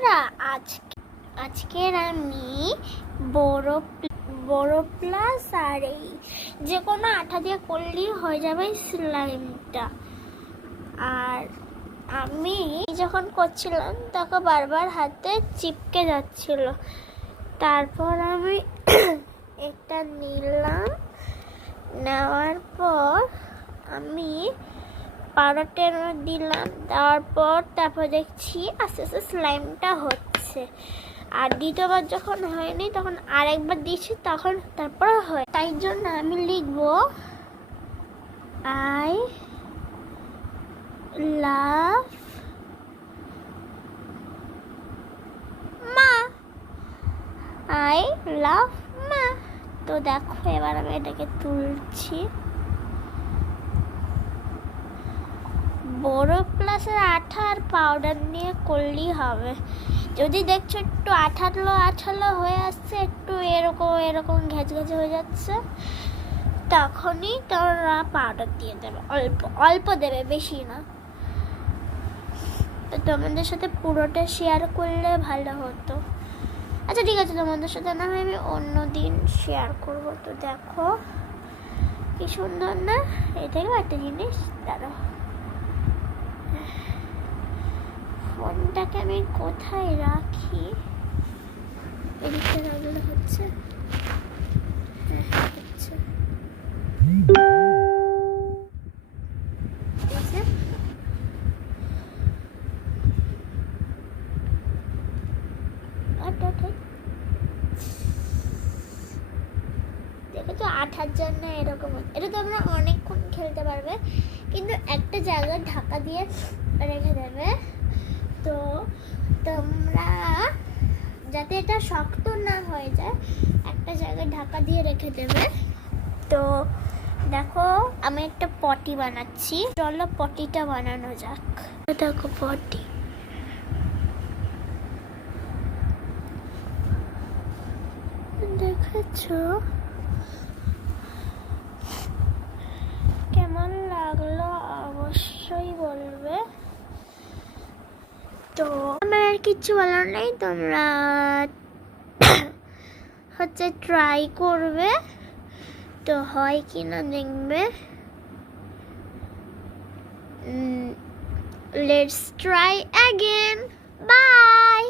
বন্ধুরা, আজকের আমি বড় প্লাস আর এই যে কোনো আঠা দিয়ে করলেই হয়ে যাবে স্লাইমটা। আর আমি যখন করছিলাম তখন বারবার হাতে চিপকে যাচ্ছিল। তারপর আমি একটা নিলাম, নেওয়ার পর আমি পাউডারটা দিলাম, তারপর দেখছি আস্তে আস্তে স্লাইমটা হচ্ছে। আর দ্বিতীয়বার যখন হয়নি তখন আরেকবার দিচ্ছি, তারপর হয়। তাই জন্য আমি লিখবো আই লাভ মা, আই লাভ মা। তো দেখো এবার আমি এটাকে তুলছি। বড় প্লাসের আঠা আর পাউডার নিয়ে করলেই হবে। যদি দেখছো একটু আঠালো হয়ে আসছে, একটু এরকম ঘেঁচে হয়ে যাচ্ছে, তখনই তোমরা পাউডার দিয়ে দেবে। অল্প দেবে, বেশি না। তো তোমাদের সাথে পুরোটা শেয়ার করলে ভালো হতো। আচ্ছা ঠিক আছে, তোমাদের সাথে না হয় আমি অন্য দিন শেয়ার করবো। তো দেখো কি সুন্দর না? এটাও একটা জিনিস। দাঁড়াও, ফোনটাকে আমি কোথায় রাখি? এদিকটা রাখলে হচ্ছে। হচ্ছে দেখেছো, আঠার জন্য এরকম। এটা তোমরা অনেকক্ষণ খেলতে পারবে, কিন্তু একটা জায়গায় ঢাকা দিয়ে রেখে দেবে। তো তোমরা যাতে এটা শক্ত না হয়ে যায়, একটা জায়গায় ঢাকা দিয়ে রেখে দেবে। তো দেখো আমি একটা পটি বানাচ্ছি, চলো পটিটা বানানো যাক। দেখো পটি, দেখেছো কেমন লাগলো অবশ্যই বলবে। তো আমার আর কিচ্ছু বলার নেই, তোমরা হচ্ছে ট্রাই করবে, তো হয় কি না দেখবে। Let's try again. বাই।